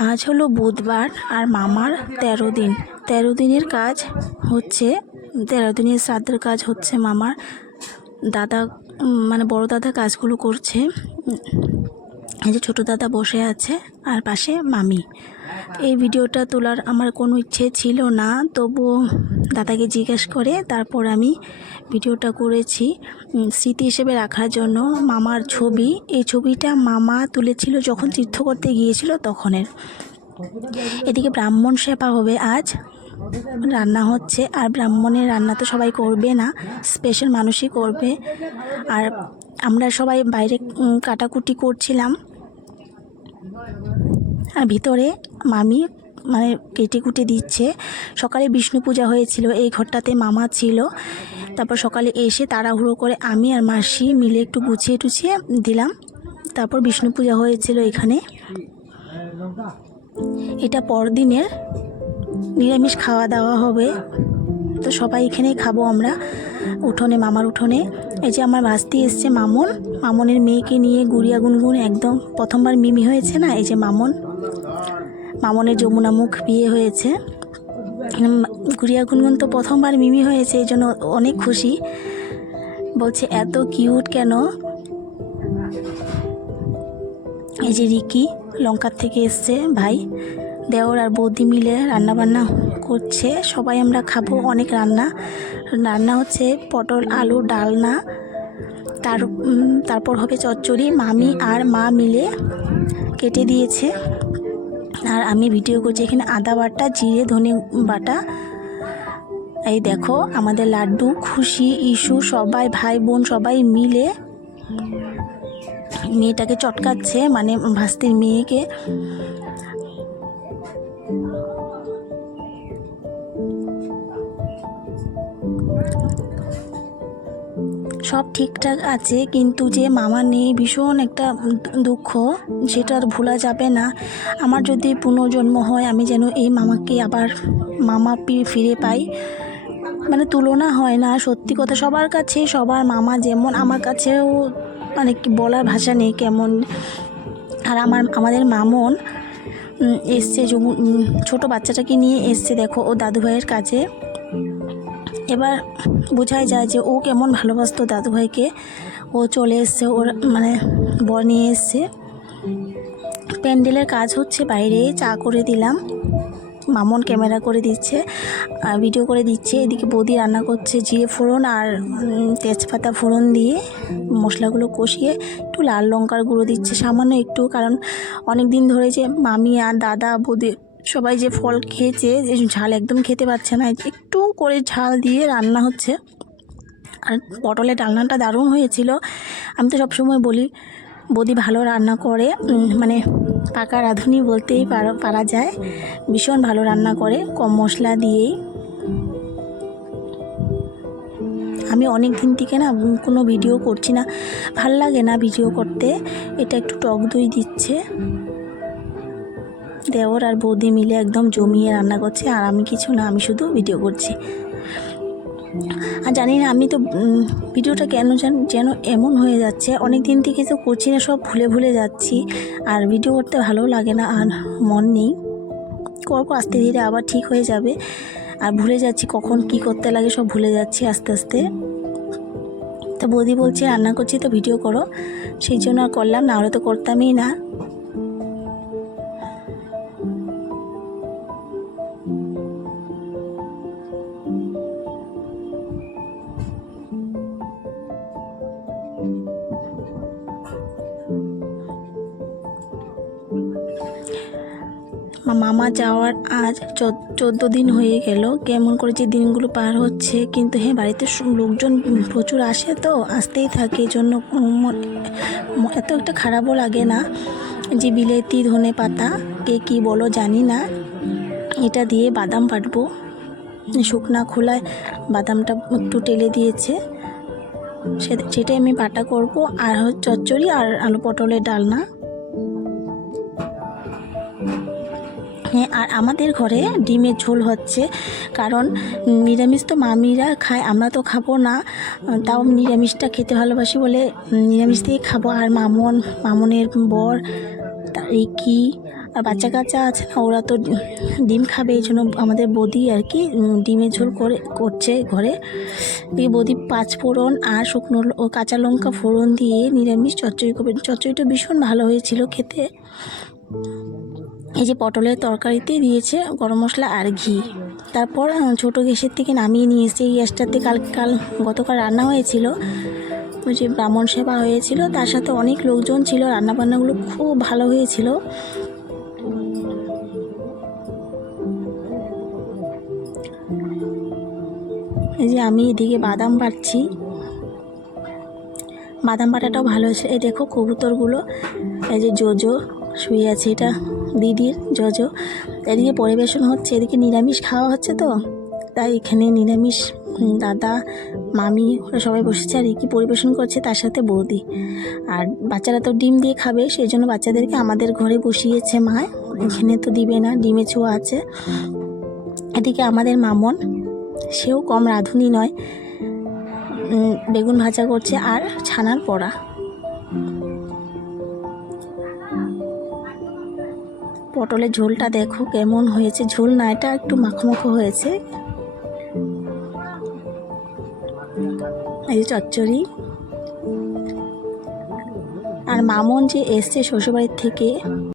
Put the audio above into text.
আজ হলো বুধবার আর মামার 13 দিন। 13 দিনের কাজ হচ্ছে, 13 দিনের শ্রাদ্ধের কাজ হচ্ছে। মামার দাদা মানে বড় দাদা কাজগুলো করছে। এই যে ছোটো দাদা বসে আছে আর পাশে মামি। এই ভিডিওটা তোলার আমার কোনো ইচ্ছে ছিল না, তবুও দাদাকে জিজ্ঞেস করে তারপর আমি ভিডিওটা করেছি স্মৃতি হিসেবে রাখার জন্য। মামার ছবি, এই ছবিটা মামা তুলেছিল যখন তীর্থ করতে গিয়েছিল তখনের। এদিকে ব্রাহ্মণ সেবা হবে, আজ রান্না হচ্ছে। আর ব্রাহ্মণের রান্না তো সবাই করবে না, স্পেশাল মানুষই করবে। আর আমরা সবাই বাইরে কাটাকুটি করছিলাম, আর ভিতরে মামি মানে কেটে কুটে দিচ্ছে। সকালে বিষ্ণু পূজা হয়েছিল, এই ঘরটাতে মামা ছিল। তারপর সকালে এসে তাড়াহুড়ো করে আমি আর মাসি মিলে একটু গুছিয়ে টুছিয়ে দিলাম। তারপর বিষ্ণু পূজা হয়েছিল এখানে। এটা পরদিনের নিরামিষ খাওয়া দাওয়া হবে, তো সবাই এখানেই খাবো আমরা উঠোনে, মামার উঠোনে। এই যে আমার ভাস্তি এসছে মামন, মামনের মেয়েকে নিয়ে গুড়িয়া গুনগুন একদম প্রথমবার মিমি হয়েছে না। এই যে মামনের যমুনামুখ বিয়ে হয়েছে, গুড়িয়া গুনগুন তো প্রথমবার মিমি হয়েছে, এই জন্য অনেক খুশি। বলছে এত কিউট কেন। এই যে রিকি লঙ্কার থেকে এসছে, ভাই দেওর আর বৌদি মিলে রান্না বান্না করছে। সবাই আমরা খাবো, অনেক রান্না হচ্ছে। পটল আলু ডালনা, তারপর হবে চচ্চড়ি। মামি আর মা মিলে কেটে দিয়েছে আর আমি ভিডিও করছি। এখানে আদা বাটা, জিরে, ধনে বাটা। এই দেখো আমাদের লাড্ডু, খুশি, ইস্যু সবাই ভাই বোন সবাই মিলে মেয়েটাকে চটকাচ্ছে, মানে ভাস্তির মেয়েকে। সব ঠিকঠাক আছে, কিন্তু যে মামা নেই ভীষণ একটা দুঃখ, সেটা আর ভোলা যাবে না। আমার যদি পুনর্জন্ম হয়, আমি যেন এই মামাকে আবার মামা ফিরে পাই। মানে তুলনা হয় না, সত্যি কথা। সবার কাছে সবার মামা যেমন, আমার কাছেও মানে কি বলার ভাষা নেই কেমন। আর আমাদের মামন এসছে, ছোটো বাচ্চাটাকে নিয়ে এসছে, দেখো ও দাদুভাইয়ের কাছে। এবার বোঝাই যায় যে ও কেমন ভালোবাসতো দাদুভাইকে। ও চলে এসছে, ওর মানে বর নিয়ে এসছে। প্যান্ডেলের কাজ হচ্ছে বাইরে, চা করে দিলাম, মামন ক্যামেরা করে দিচ্ছে, ভিডিও করে দিচ্ছে। এদিকে বৌদি রান্না করছে, জিরে ফোড়ন আর তেজপাতা ফোড়ন দিয়ে মশলাগুলো কষিয়ে একটু লাল লঙ্কার গুঁড়ো দিচ্ছে সামান্য একটু, কারণ অনেক দিন ধরে যে মামি আর দাদা বৌদি সবাই যে ফল খেয়েছে, যে ঝাল একদম খেতে পারছে না, একটু করে ঝাল দিয়ে রান্না হচ্ছে। আর পটলের ডালনাটা দারুণ হয়েছিল। আমি তো সবসময় বলি বৌদি ভালো রান্না করে, মানে পাকা রাঁধুনি বলতেই পারা যায়। ভীষণ ভালো রান্না করে, কম মশলা দিয়েই। আমি অনেক দিন থেকে না কোনো ভিডিও করছি না, ভাল লাগে না ভিডিও করতে। এটা একটু টক দই দিচ্ছে, দেওর আর বৌদি মিলে একদম জমিয়ে রান্না করছে। আর আমি কিছু না, আমি শুধু ভিডিও করছি। আর জানি না আমি তো ভিডিওটা কেন যেন এমন হয়ে যাচ্ছে, অনেক দিন থেকে তো করছি না, সব ভুলে যাচ্ছি। আর ভিডিও করতে ভালো লাগে না, আর মন নেই। করবো আস্তে ধীরে, আবার ঠিক হয়ে যাবে। আর ভুলে যাচ্ছি কখন কি করতে লাগে, সব ভুলে যাচ্ছি আস্তে আস্তে। তো বৌদি বলছে রান্না করছি তো ভিডিও করো, সেই জন্য আর করলাম, না হলে তো করতামই না। মামা যাওয়ার আজ 14 দিন হয়ে গেল। কেমন করে যে দিনগুলো পার হচ্ছে, কিন্তু হ্যাঁ বাড়িতে লোকজন প্রচুর আসে, তো আসতেই থাকে, এই জন্য এত একটা খারাপও লাগে না। যে বিলেতি ধনে পাতা কে কী বলো জানি না, এটা দিয়ে বাদাম বাটবো। শুকনা খোলায় বাদামটা একটু টেলে দিয়েছে, সেটাই আমি বাটা করব। আর চচ্চড়ি আর আলু পটলের ডালনা। হ্যাঁ, আর আমাদের ঘরে ডিমের ঝোল হচ্ছে, কারণ নিরামিষ তো মামিরা খায়, আমরা তো খাবো না। তাও নিরামিষটা খেতে ভালোবাসি বলে নিরামিষ দিয়ে খাবো। আর মামনের বর রিকি আর বাচ্চা কাচ্চা আছে না, ওরা তো ডিম খাবে, এই জন্য আমাদের বৌদি আর কি ডিমের ঝোল করছে ঘরে। এই বৌদি 5 ফোড়ন আর শুকনো ও কাঁচা লঙ্কা ফোড়ন দিয়ে নিরামিষ চচ্চড়ি করবে। চচ্চড়িটা ভীষণ ভালো হয়েছিল খেতে। এই যে পটলের তরকারিতে দিয়েছে গরম মশলা আর ঘি। তারপর ছোটো গ্যাসের থেকে নামিয়ে নিয়ে এসে এই গ্যাসটাতে গতকাল রান্না হয়েছিল, ওই যে ব্রাহ্মণ সেবা হয়েছিল, তার সাথে অনেক লোকজন ছিল, রান্নাবান্নাগুলো খুব ভালো হয়েছিল। এই যে আমি এদিকে বাদাম বাটছি, বাদাম বাটাটাও ভালো হয়েছে। এই দেখো কবুতরগুলো, এই যে জোজো শুয়ে আছে, এটা দিদির জোজো। এদিকে পরিবেশন হচ্ছে, এদিকে নিরামিষ খাওয়া হচ্ছে তো, তাই এখানে নিরামিষ দাদা মামি ওরা সবাই বসেছে, আর কি পরিবেশন করছে তার সাথে বৌদি। আর বাচ্চারা তো ডিম দিয়ে খাবে, সেই জন্য বাচ্চাদেরকে আমাদের ঘরে বসিয়েছে মা, এখানে তো দিবে না, ডিমে ছোঁয়া আছে। এদিকে আমাদের মামন, সেও কম রাঁধুনি নয়, বেগুন ভাজা করছে আর ছানার পোড়া। পটলের ঝোলটা দেখো কেমন হয়েছে, ঝোল না এটা একটু মাখো মাখো হয়েছে। এই যে চচ্চড়ি। আর মামন যে এসছে শ্বশুরবাড়ির থেকে,